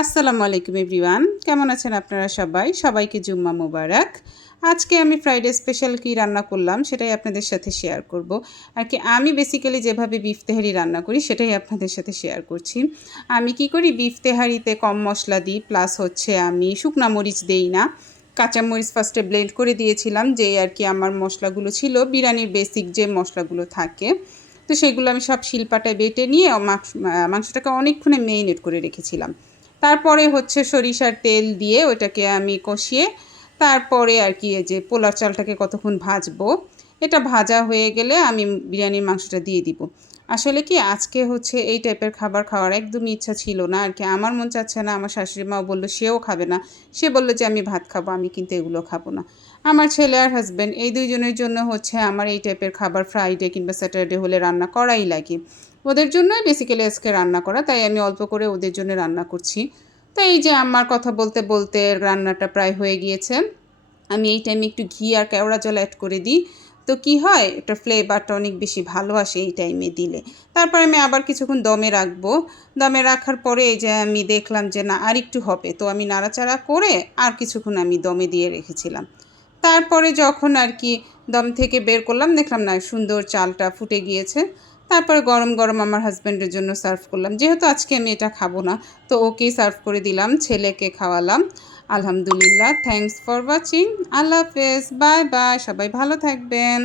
আসসালামু আলাইকুম এভরিওয়ান, কেমন আছেন আপনারা সবাই? সবাইকে জুম্মা মোবারক। আজকে আমি ফ্রাইডে স্পেশাল কী রান্না করলাম সেটাই আপনাদের সাথে শেয়ার করব। আর কি আমি বেসিক্যালি যেভাবে বিফ তেহারি রান্না করি সেটাই আপনাদের সাথে শেয়ার করছি। আমি কি করি, বিফ তেহারিতে কম মশলা দিই, প্লাস হচ্ছে আমি শুকনা মরিচ দেই না। কাঁচামরিচ ফার্স্টে ব্লেন্ড করে দিয়েছিলাম, যে আর কি আমার মশলাগুলো ছিল বিরিয়ানির বেসিক যে মশলাগুলো থাকে, তো সেগুলো আমি সব শিলপাটায় বেটে নিয়ে মাংসটাকে অনেকক্ষণে মেরিনেট করে রেখেছিলাম। তারপরে হচ্ছে সরিষার তেল দিয়ে ওটাকে আমি কষিয়ে তারপরে আর কি এই যে পোলার চালটাকে কতক্ষণ ভাজবো, এটা ভাজা হয়ে গেলে আমি বিরিয়ানির মাংসটা দিয়ে দিব। আসলে কি আজকে হচ্ছে এই টাইপের খাবার খাওয়ার একদমই ইচ্ছা ছিল না আর কি, আমার মন চাচ্ছে না। আমার শাশুড়ি মাও বললো সেও খাবে না, সে বললো যে আমি ভাত খাবো, আমি কিন্তু এগুলো খাবো না। আমার ছেলে আর হাজব্যান্ড এই দুইজনের জন্য হচ্ছে আমার এই টাইপের খাবার ফ্রাইডে কিংবা স্যাটারডে হলে রান্না করাই লাগে। ওদের জন্যই বেসিক্যালি আজকে রান্না করা, তাই আমি অল্প করে ওদের জন্য রান্না করছি। তো এই যে আমার কথা বলতে বলতে রান্নাটা প্রায় হয়ে গিয়েছে। আমি এই টাইমে একটু ঘি আর কেওড়া জল অ্যাড করে দিই, তো কি হয় এটা ফ্লেভারটা অনেক বেশি ভালো আসে এই টাইমে দিলে। তারপর আমি আবার কিছুক্ষণ দমে রাখবো। দমে রাখার পরে এই যে আমি দেখলাম যে না আর একটু হবে, তো আমি নাড়াচাড়া করে আর কিছুক্ষণ আমি দমে দিয়ে রেখেছিলাম। তারপরে যখন আর কি দম থেকে বের করলাম, দেখলাম না সুন্দর চালটা ফুটে গিয়েছে। তারপরে গরম গরম আমার হাজব্যান্ডের জন্য সার্ভ করলাম, যেহেতু আজকে আমি এটা খাবো না, তো ওকেই সার্ভ করে দিলাম, ছেলেকে খাওয়ালাম। আলহামদুলিল্লাহ, থ্যাঙ্কস ফর ওয়াচিং। আল্লাহ হাফেজ, বাই বাই, সবাই ভালো থাকবেন।